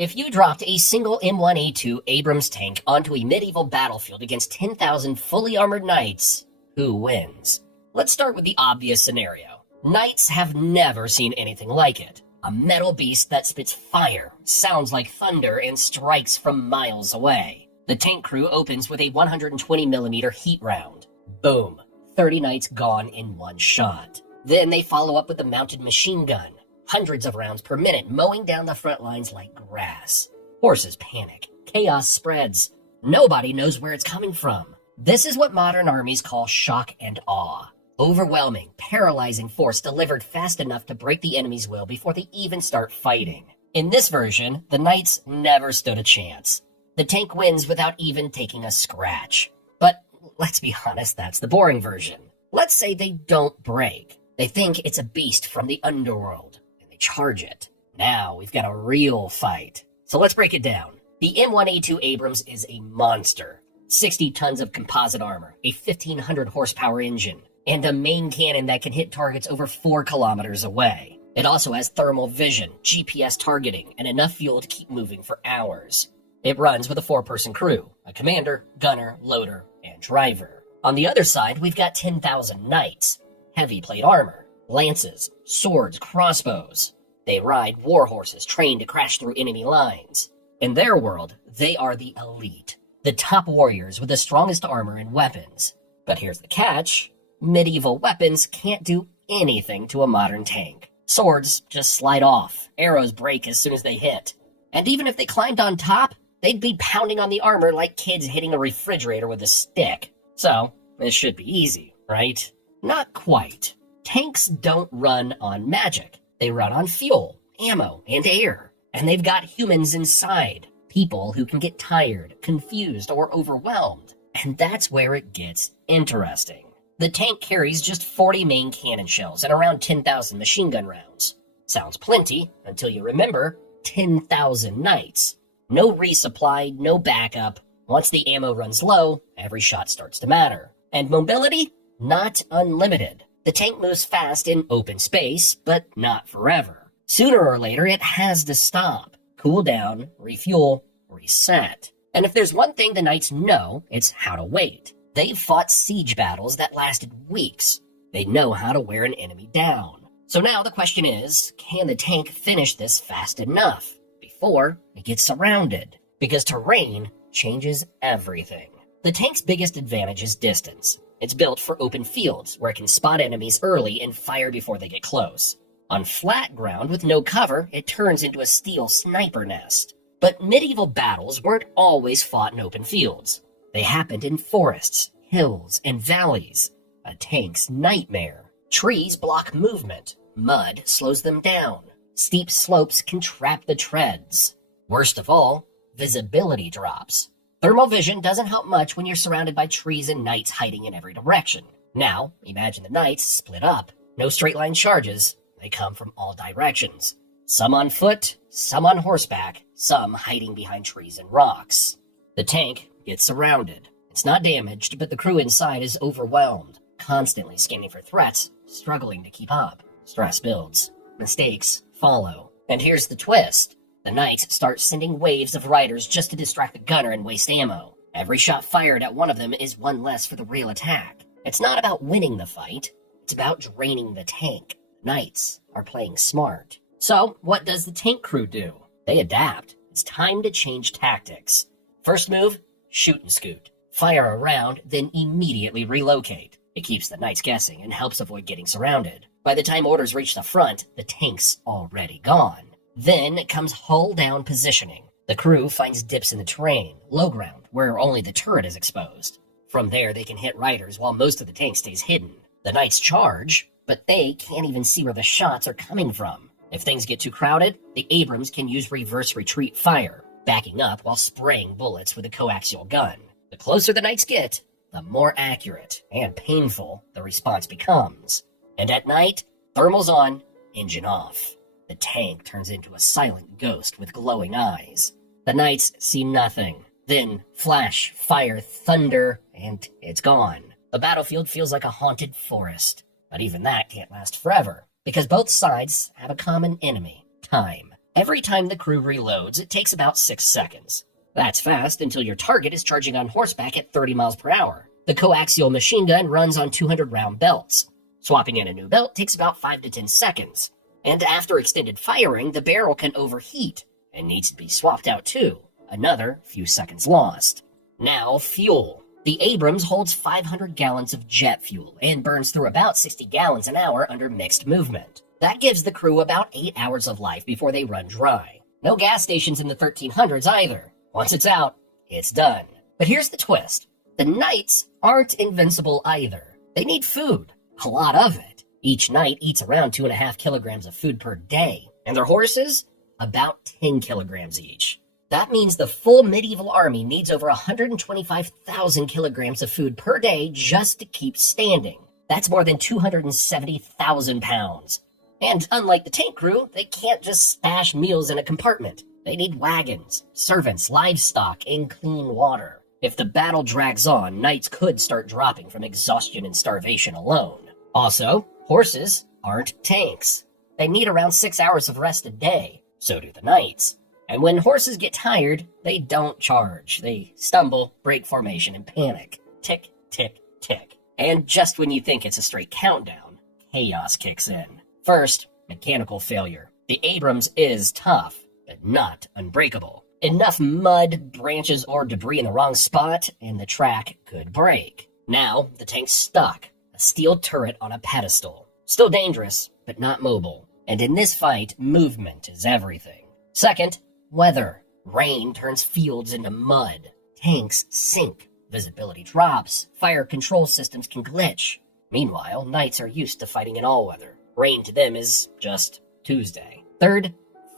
If you dropped a single M1A2 Abrams tank onto a medieval battlefield against 10,000 fully armored knights, who wins? Let's start with the obvious scenario. Knights have never seen anything like it. A metal beast that spits fire, sounds like thunder, and strikes from miles away. The tank crew opens with a 120mm heat round. Boom. 30 knights gone in one shot. Then they follow up with the mounted machine gun. Hundreds of rounds per minute mowing down the front lines like grass. Horses panic. Chaos spreads. Nobody knows where it's coming from. This is what modern armies call shock and awe. Overwhelming, paralyzing force delivered fast enough to break the enemy's will before they even start fighting. In this version, the knights never stood a chance. The tank wins without even taking a scratch. But let's be honest, that's the boring version. Let's say they don't break. They think it's a beast from the underworld. Charge it. Now we've got a real fight. So let's break it down. The M1A2 Abrams is a monster. 60 tons of composite armor, a 1,500 horsepower engine, and a main cannon that can hit targets over 4 kilometers away. It also has thermal vision, GPS targeting, and enough fuel to keep moving for hours. It runs with a 4-person crew, a commander, gunner, loader, and driver. On the other side, we've got 10,000 knights, heavy plate armor, lances, swords, crossbows. They ride war horses trained to crash through enemy lines. In their world, they are the elite, the top warriors with the strongest armor and weapons. But here's the catch. Medieval weapons can't do anything to a modern tank. Swords just slide off. Arrows break as soon as they hit. And even if they climbed on top, they'd be pounding on the armor like kids hitting a refrigerator with a stick. So, this should be easy, right? Not quite. Tanks don't run on magic. They run on fuel, ammo, and air. And they've got humans inside. People who can get tired, confused, or overwhelmed. And that's where it gets interesting. The tank carries just 40 main cannon shells and around 10,000 machine gun rounds. Sounds plenty until you remember 10,000 knights. No resupply, no backup. Once the ammo runs low, every shot starts to matter. And mobility? Not unlimited. The tank moves fast in open space, but not forever. Sooner or later, it has to stop, cool down, refuel, reset. And if there's one thing the knights know, it's how to wait. They've fought siege battles that lasted weeks. They know how to wear an enemy down. So now the question is, can the tank finish this fast enough before it gets surrounded? Because terrain changes everything. The tank's biggest advantage is distance. It's built for open fields, where it can spot enemies early and fire before they get close. On flat ground with no cover, it turns into a steel sniper nest. But medieval battles weren't always fought in open fields. They happened in forests, hills, and valleys. A tank's nightmare. Trees block movement. Mud slows them down. Steep slopes can trap the treads. Worst of all, visibility drops. Thermal vision doesn't help much when you're surrounded by trees and knights hiding in every direction. Now, imagine the knights split up. No straight line charges. They come from all directions. Some on foot, some on horseback, some hiding behind trees and rocks. The tank gets surrounded. It's not damaged, but the crew inside is overwhelmed, constantly scanning for threats, struggling to keep up. Stress builds. Mistakes follow. And here's the twist. The knights start sending waves of riders just to distract the gunner and waste ammo. Every shot fired at one of them is one less for the real attack. It's not about winning the fight. It's about draining the tank. Knights are playing smart. So, what does the tank crew do? They adapt. It's time to change tactics. First move, shoot and scoot. Fire around, then immediately relocate. It keeps the knights guessing and helps avoid getting surrounded. By the time orders reach the front, the tank's already gone. Then comes hull down positioning. The crew finds dips in the terrain, low ground, where only the turret is exposed. From there, they can hit riders while most of the tank stays hidden. The knights charge, but they can't even see where the shots are coming from. If things get too crowded, the Abrams can use reverse retreat fire, backing up while spraying bullets with a coaxial gun. The closer the knights get, the more accurate and painful the response becomes. And at night, thermals on, engine off. The tank turns into a silent ghost with glowing eyes. The knights see nothing. Then flash, fire, thunder, and it's gone. The battlefield feels like a haunted forest. But even that can't last forever, because both sides have a common enemy, time. Every time the crew reloads, it takes about 6 seconds. That's fast until your target is charging on horseback at 30 miles per hour. The coaxial machine gun runs on 200-round belts. Swapping in a new belt takes about 5 to 10 seconds. And after extended firing, the barrel can overheat and needs to be swapped out too. Another few seconds lost. Now, fuel. The Abrams holds 500 gallons of jet fuel and burns through about 60 gallons an hour under mixed movement. That gives the crew about 8 hours of life before they run dry. No gas stations in the 1300s either. Once it's out, it's done. But here's the twist. The knights aren't invincible either. They need food. A lot of it. Each knight eats around 2.5 kilograms of food per day. And their horses? About 10 kilograms each. That means the full medieval army needs over 125,000 kilograms of food per day just to keep standing. That's more than 270,000 pounds. And unlike the tank crew, they can't just stash meals in a compartment. They need wagons, servants, livestock, and clean water. If the battle drags on, knights could start dropping from exhaustion and starvation alone. Also, horses aren't tanks. They need around 6 hours of rest a day. So do the knights. And when horses get tired, they don't charge. They stumble, break formation, and panic. Tick, tick, tick. And just when you think it's a straight countdown, chaos kicks in. First, mechanical failure. The Abrams is tough, but not unbreakable. Enough mud, branches, or debris in the wrong spot, and the track could break. Now, the tank's stuck. A steel turret on a pedestal. Still dangerous, but not mobile. And in this fight, movement is everything. Second, weather. Rain turns fields into mud. Tanks sink. Visibility drops. Fire control systems can glitch. Meanwhile, knights are used to fighting in all weather. Rain to them is just Tuesday. Third,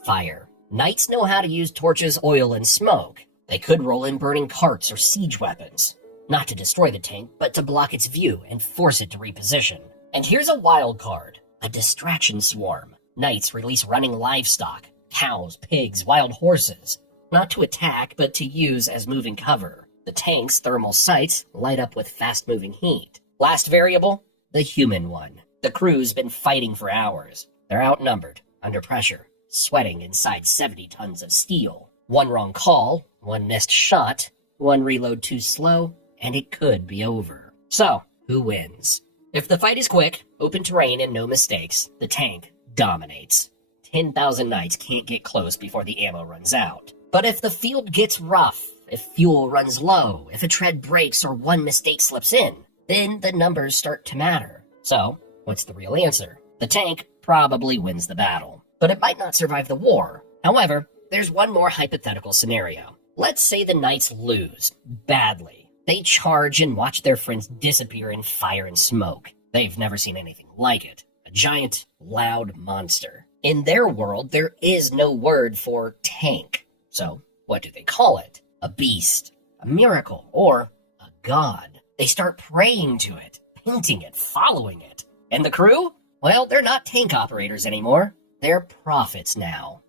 fire. Knights know how to use torches, oil, and smoke. They could roll in burning carts or siege weapons. Not to destroy the tank, but to block its view and force it to reposition. And here's a wild card. A distraction swarm. Knights release running livestock. Cows, pigs, wild horses. Not to attack, but to use as moving cover. The tank's thermal sights light up with fast-moving heat. Last variable, the human one. The crew's been fighting for hours. They're outnumbered, under pressure, sweating inside 70 tons of steel. One wrong call, one missed shot, one reload too slow, and it could be over. So, who wins? If the fight is quick, open terrain, and no mistakes, the tank dominates. 10,000 knights can't get close before the ammo runs out. But if the field gets rough, if fuel runs low, if a tread breaks or one mistake slips in, then the numbers start to matter. So, what's the real answer? The tank probably wins the battle, but it might not survive the war. However, there's one more hypothetical scenario. Let's say the knights lose, badly. They charge and watch their friends disappear in fire and smoke. They've never seen anything like it. A giant, loud monster. In their world, there is no word for tank. So, what do they call it? A beast, a miracle, or a god. They start praying to it, painting it, following it. And the crew? Well, they're not tank operators anymore. They're prophets now.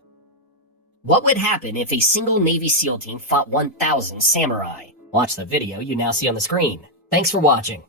What would happen if a single Navy SEAL team fought 1,000 samurai? Watch the video you now see on the screen. Thanks for watching.